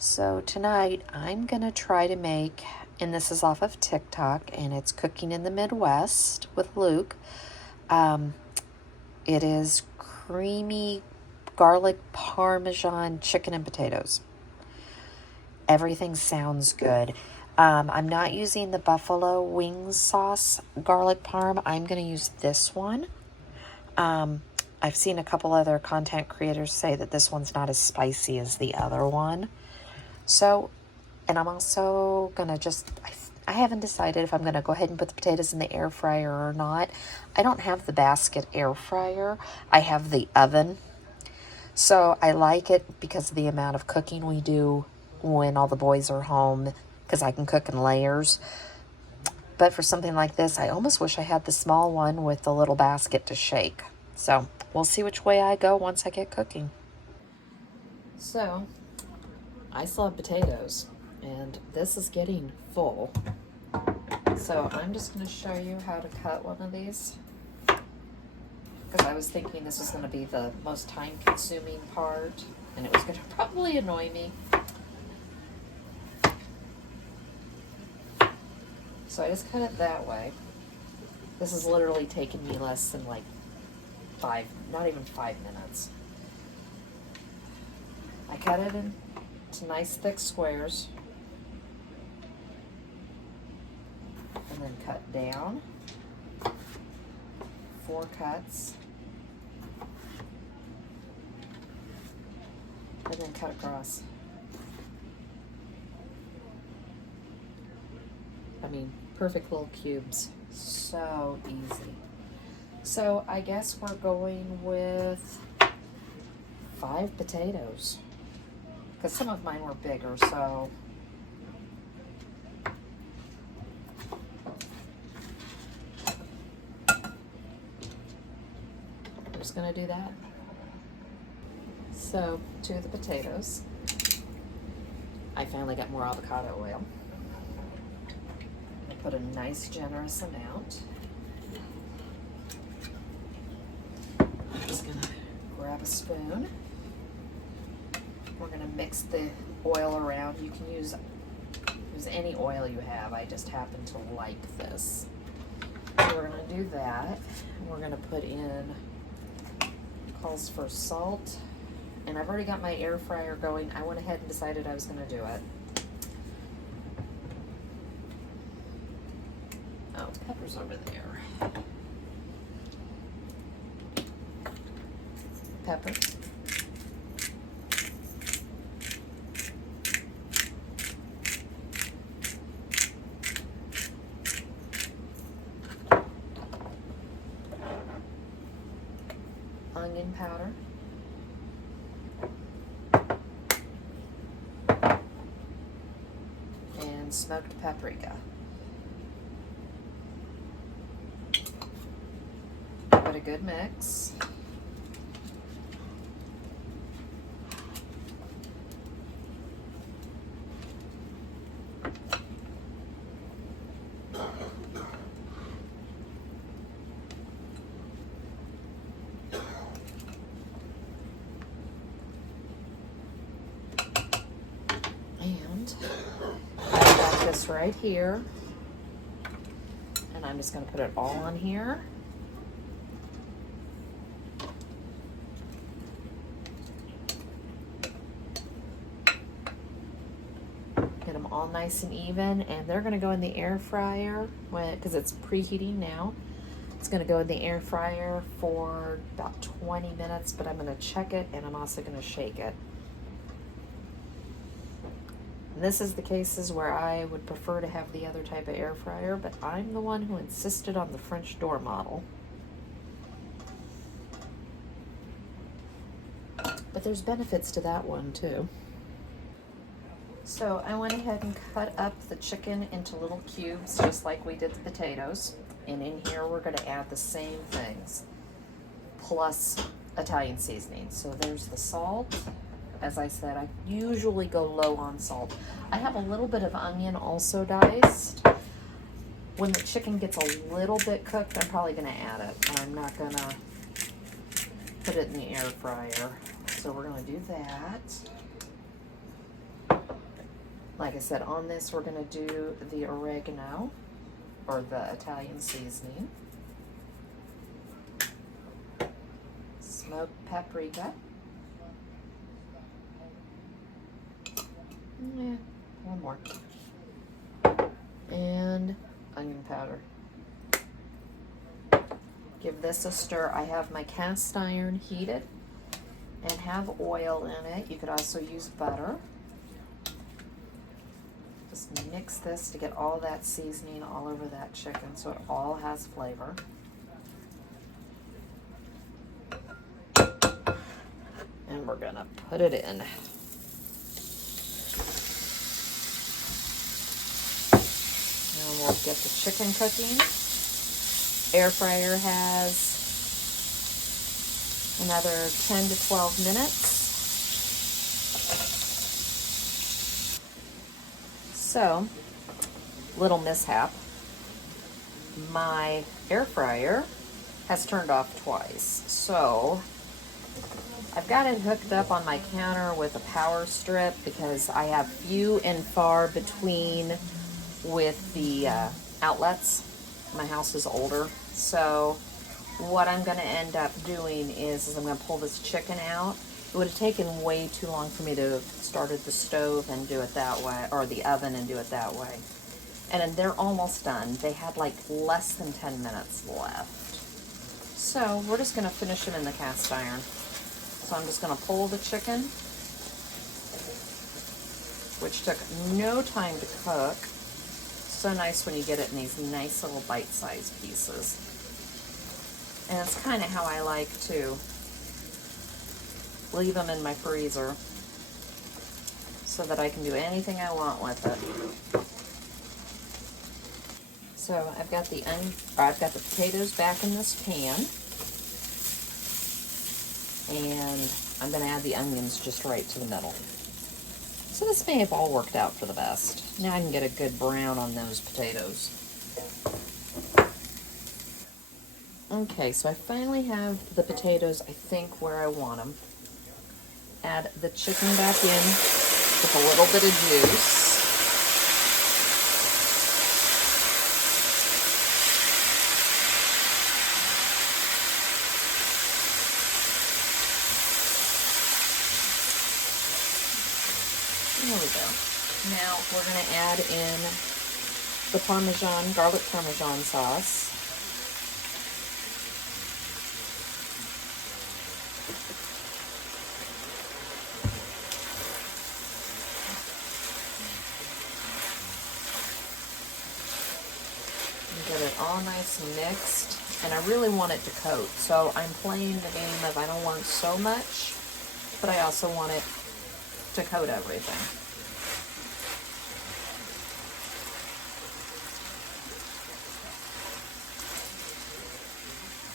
So tonight I'm gonna try to make, and this is off of TikTok, and it's Cooking in the Midwest with Luke. It is creamy garlic Parmesan chicken and potatoes. Everything sounds good. I'm not using the buffalo wings sauce garlic parm. I'm gonna use this one. I've seen a couple other content creators say that this one's not as spicy as the other one. So, and I'm also gonna I haven't decided if I'm gonna go ahead and put the potatoes in the air fryer or not. I don't have the basket air fryer. I have the oven. So I like it because of the amount of cooking we do when all the boys are home, because I can cook in layers. But for something like this, I almost wish I had the small one with the little basket to shake. So we'll see which way I go once I get cooking. So I still have potatoes, and this is getting full. So I'm just going to show you how to cut one of these, because I was thinking this was going to be the most time-consuming part, and it was going to probably annoy me. So I just cut it that way. This is literally taking me less than like not even 5 minutes. I cut it into nice thick squares, and then cut down, 4 cuts, and then cut across. I mean, perfect little cubes. So easy. So I guess we're going with 5 potatoes, because some of mine were bigger, so I'm just gonna do that. So 2 of the potatoes. I finally got more avocado oil. I put a nice generous amount. I'm just gonna grab a spoon. We're gonna mix the oil around. You can use any oil you have. I just happen to like this. So we're gonna do that. We're gonna put in, calls for salt. And I've already got my air fryer going. I went ahead and decided I was gonna do it. Oh, pepper's over there. Pepper. Onion powder. And smoked paprika. Give it a good mix. And I've got this right here, and I'm just going to put it all on here. Get them all nice and even, and they're going to go in the air fryer because it's preheating now. It's going to go in the air fryer for about 20 minutes, but I'm going to check it, and I'm also going to shake it. And this is the cases where I would prefer to have the other type of air fryer, but I'm the one who insisted on the French door model. But there's benefits to that one too. So I went ahead and cut up the chicken into little cubes, just like we did the potatoes. And in here we're going to add the same things, plus Italian seasoning. So there's the salt. As I said, I usually go low on salt. I have a little bit of onion also diced. When the chicken gets a little bit cooked, I'm probably going to add it. I'm not going to put it in the air fryer. So we're going to do that. Like I said, on this we're going to do the oregano, or the Italian seasoning, smoked paprika, one more, and onion powder. Give this a stir. I have my cast iron heated and have oil in it. You could also use butter. Just mix this to get all that seasoning all over that chicken so it all has flavor. And we're gonna put it in. And we'll get the chicken cooking. Air fryer has another 10 to 12 minutes. So, little mishap. My air fryer has turned off twice. So, I've got it hooked up on my counter with a power strip because I have few and far between with the outlets. My house is older. So, what I'm going to end up doing is I'm going to pull this chicken out. It would have taken way too long for me to have started the stove and do it that way, or the oven and do it that way. And they're almost done. They had like less than 10 minutes left. So we're just going to finish them in the cast iron. So I'm just going to pull the chicken, which took no time to cook. So nice when you get it in these nice little bite-sized pieces. And it's kind of how I like to leave them in my freezer so that I can do anything I want with it. So I've got the potatoes back in this pan, and I'm going to add the onions just right to the middle. So this may have all worked out for the best. Now I can get a good brown on those potatoes. Okay, so I finally have the potatoes, I think, where I want them. Add the chicken back in with a little bit of juice. There we go. Now we're going to add in the garlic Parmesan sauce. Get it all nice and mixed, and I really want it to coat, so I'm playing the game of I don't want so much, but I also want it to coat everything.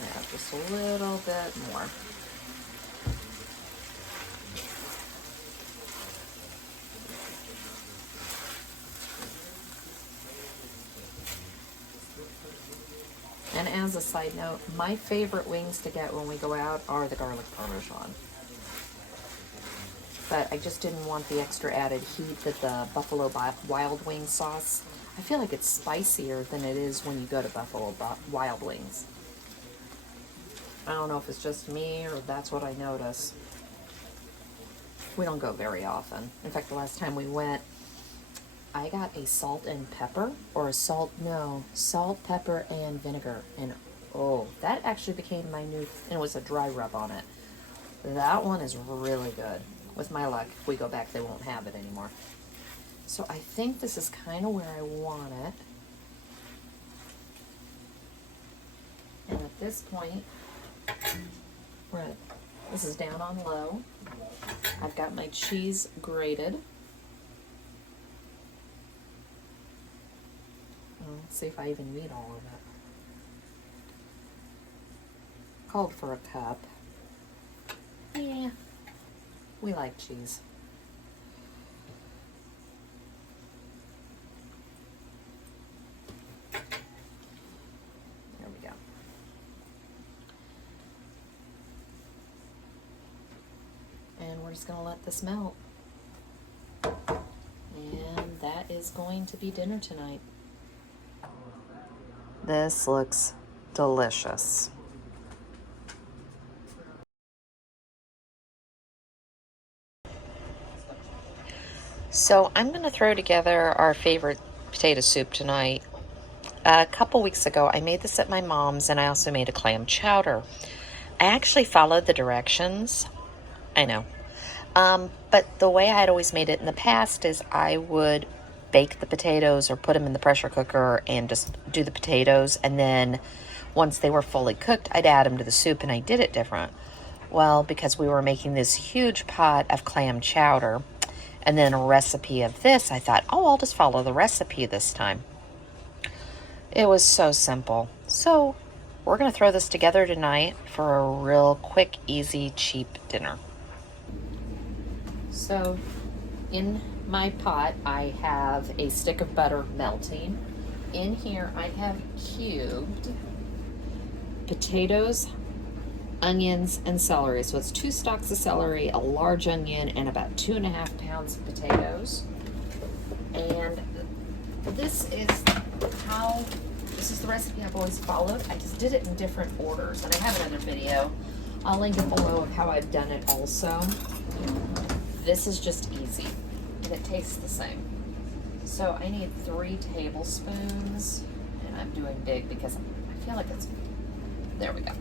Yeah, just a little bit more. And as a side note, my favorite wings to get when we go out are the garlic Parmesan. But I just didn't want the extra added heat that the Buffalo Wild Wing sauce. I feel like it's spicier than it is when you go to Buffalo Wild Wings. I don't know if it's just me or that's what I notice. We don't go very often. In fact, the last time we went, I got a salt and pepper, or a salt, pepper, and vinegar. And oh, that actually became my new, and it was a dry rub on it. That one is really good. With my luck, if we go back, they won't have it anymore. So I think this is kind of where I want it. And at this point, this is down on low. I've got my cheese grated. Let's see if I even need all of it. Called for a cup. Yeah, we like cheese. There we go. And we're just going to let this melt. And is going to be dinner tonight. This looks delicious. So I'm going to throw together our favorite potato soup tonight. A couple weeks ago, I made this at my mom's, and I also made a clam chowder. I actually followed the directions. I know. But the way I had always made it in the past is I would bake the potatoes or put them in the pressure cooker and just do the potatoes. And then once they were fully cooked, I'd add them to the soup, and I did it different. Well, because we were making this huge pot of clam chowder and then a recipe of this, I thought, oh, I'll just follow the recipe this time. It was so simple. So we're going to throw this together tonight for a real quick, easy, cheap dinner. So in my pot, I have a stick of butter melting. In here, I have cubed potatoes, onions, and celery. So it's 2 stalks of celery, a large onion, and about 2.5 pounds of potatoes. And this is the recipe I've always followed. I just did it in different orders, and I have another video. I'll link it below of how I've done it also. This is just easy, and it tastes the same. So I need 3 tablespoons, and I'm doing big because I feel like it's, there we go.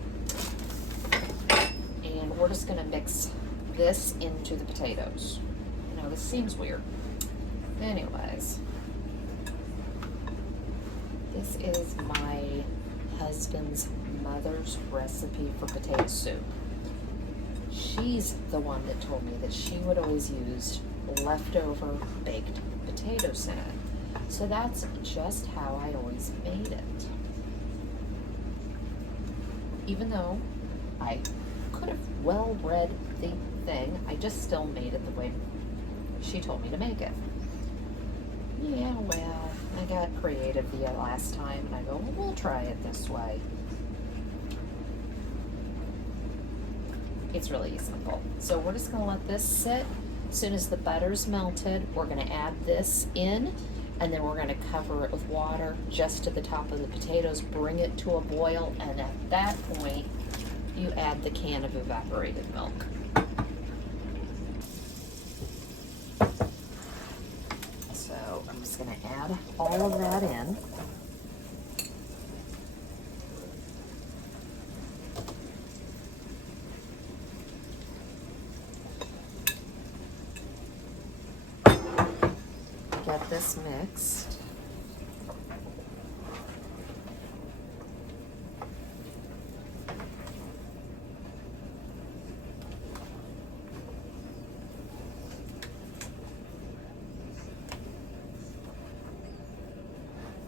And we're just gonna mix this into the potatoes. You know, this seems weird. Anyways, this is my husband's mother's recipe for potato soup. She's the one that told me that she would always use leftover baked potatoes in it. So that's just how I always made it. Even though I could have well read the thing, I just still made it the way she told me to make it. Yeah, well, I got creative the last time, and I go, well, we'll try it this way. It's really simple. So we're just gonna let this sit. As soon as the butter's melted, we're gonna add this in, and then we're gonna cover it with water just to the top of the potatoes, bring it to a boil, and at that point, you add the can of evaporated milk. So I'm just gonna add all of that in. Get this mixed.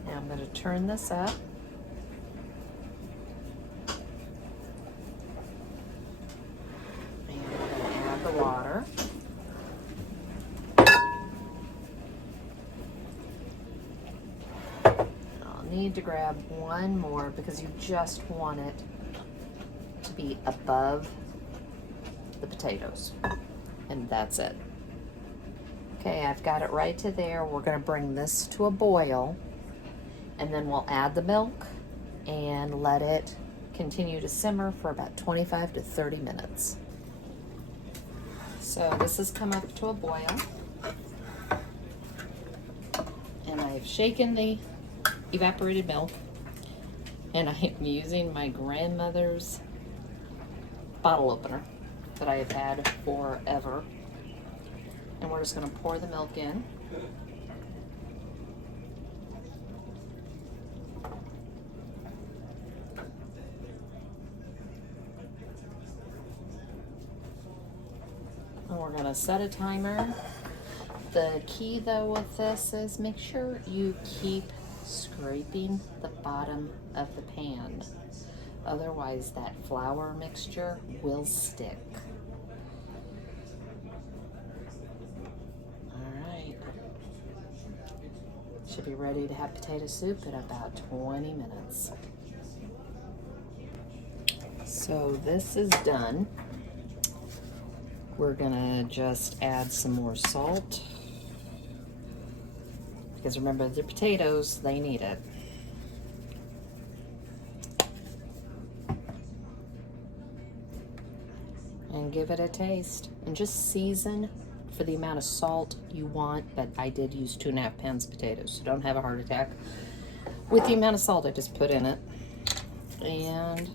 Now I'm going to turn this up. And I'm going to add the water. Need to grab one more because you just want it to be above the potatoes, and that's it. Okay, I've got it right to there. We're going to bring this to a boil, and then we'll add the milk and let it continue to simmer for about 25 to 30 minutes. So this has come up to a boil, and I've shaken the evaporated milk, and I am using my grandmother's bottle opener that I have had forever, and we're just going to pour the milk in. And we're going to set a timer. The key though with this is make sure you keep scraping the bottom of the pan. Otherwise that flour mixture will stick. Alright. Should be ready to have potato soup in about 20 minutes. So this is done. We're gonna just add some more salt. Because remember, the potatoes, they need it. And give it a taste. And just season for the amount of salt you want, but I did use 2.5 pounds of potatoes, so don't have a heart attack with the amount of salt I just put in it. And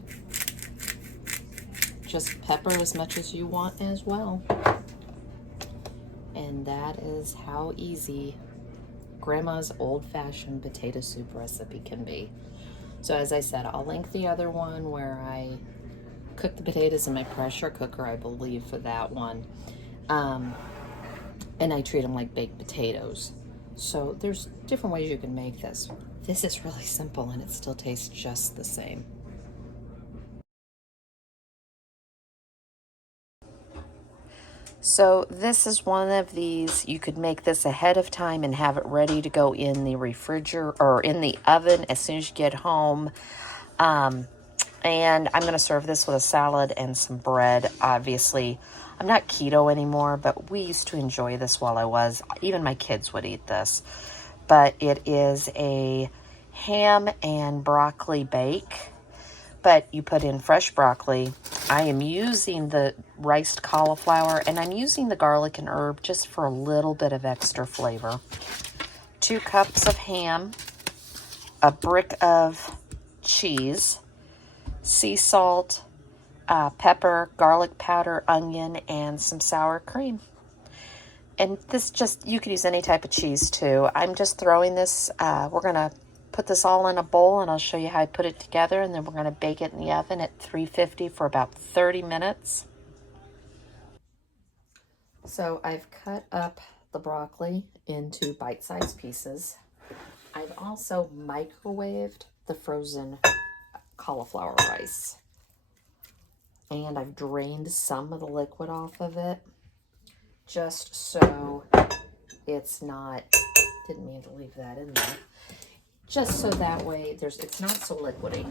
just pepper as much as you want as well. And that is how easy Grandma's old-fashioned potato soup recipe can be. So as I said, I'll link the other one where I cook the potatoes in my pressure cooker, I believe, for that one. And I treat them like baked potatoes. So there's different ways you can make this. This is really simple and it still tastes just the same. So this is one of these, you could make this ahead of time and have it ready to go in the refrigerator or in the oven as soon as you get home. And I'm going to serve this with a salad and some bread. Obviously, I'm not keto anymore, but we used to enjoy this while I was. Even my kids would eat this. But it is a ham and broccoli bake. But you put in fresh broccoli. I am using the riced cauliflower, and I'm using the garlic and herb just for a little bit of extra flavor. 2 cups of ham, a brick of cheese, sea salt, pepper, garlic powder, onion, and some sour cream. And this just, you could use any type of cheese too. I'm just throwing this, we're going to put this all in a bowl and I'll show you how I put it together, and then we're going to bake it in the oven at 350 for about 30 minutes. So I've cut up the broccoli into bite-sized pieces. I've also microwaved the frozen cauliflower rice. And I've drained some of the liquid off of it just so it's not, didn't mean to leave that in there, just so that way it's not so liquidy.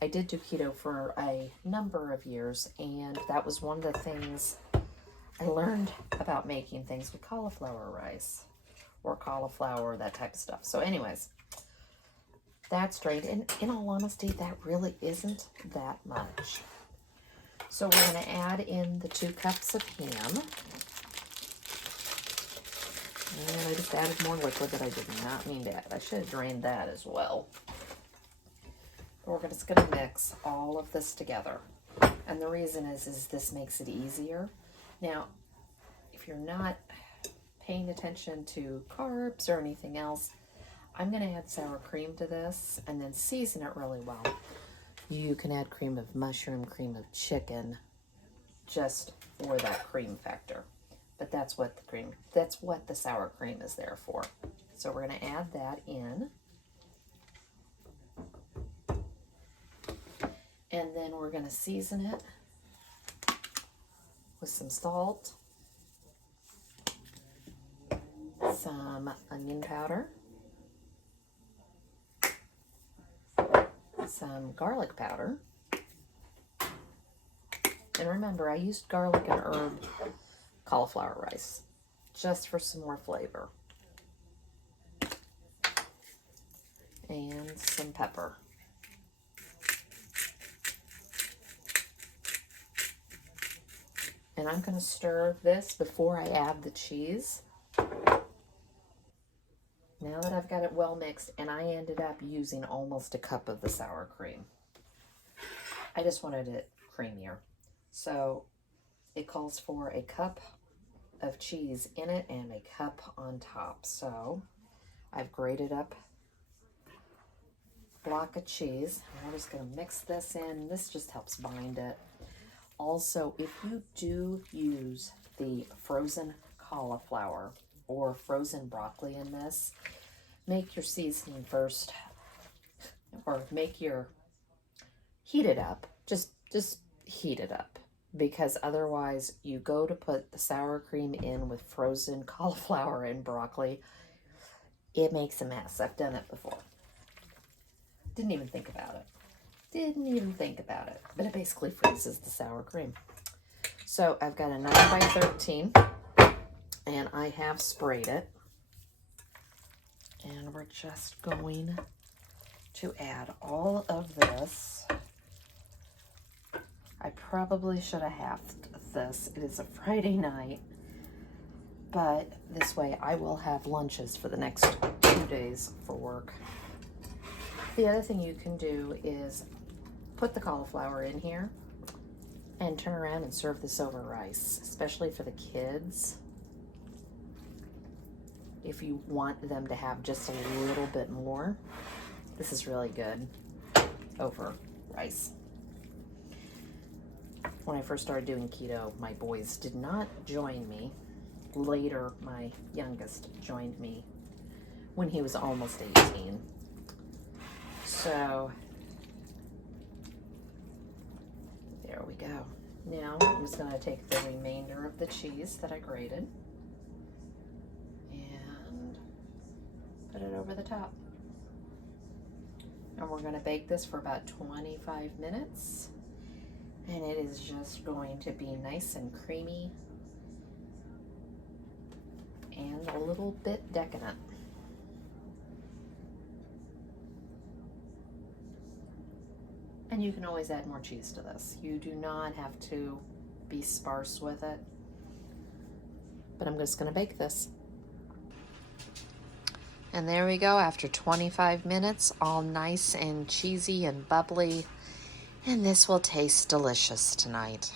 I did do keto for a number of years, and that was one of the things I learned about making things with cauliflower rice or cauliflower, that type of stuff. So anyways, that's drained, and in all honesty, that really isn't that much. So we're going to add in the 2 cups of ham. And I just added more liquid that I did not mean to add. I should have drained that as well. We're just going to mix all of this together. And the reason is this makes it easier. Now, if you're not paying attention to carbs or anything else, I'm going to add sour cream to this and then season it really well. You can add cream of mushroom, cream of chicken, just for that cream factor. But that's what the sour cream is there for. So we're going to add that in. And then we're going to season it with some salt, some onion powder, some garlic powder. And remember, I used garlic and herb cauliflower rice just for some more flavor. And some pepper. And I'm going to stir this before I add the cheese. Now that I've got it well mixed, and I ended up using almost a cup of the sour cream. I just wanted it creamier. So it calls for a cup of cheese in it and a cup on top. So I've grated up a block of cheese. And we're just going to mix this in. This just helps bind it. Also, if you do use the frozen cauliflower or frozen broccoli in this, make your seasoning first, or heat it up. Just heat it up, because otherwise you go to put the sour cream in with frozen cauliflower and broccoli, it makes a mess. I've done it before. Didn't even think about it. But it basically freezes the sour cream. So I've got a 9 by 13, and I have sprayed it. And we're just going to add all of this. I probably should have halved this. It is a Friday night, but this way I will have lunches for the next 2 days for work. The other thing you can do is put the cauliflower in here and turn around and serve this over rice, especially for the kids. If you want them to have just a little bit more, this is really good over rice. When I first started doing keto, my boys did not join me. Later, my youngest joined me when he was almost 18. So, there we go. Now, I'm just going to take the remainder of the cheese that I grated and put it over the top. And we're going to bake this for about 25 minutes. And it is just going to be nice and creamy and a little bit decadent. And you can always add more cheese to this. You do not have to be sparse with it. But I'm just going to bake this. And there we go, after 25 minutes, all nice and cheesy and bubbly. And this will taste delicious tonight.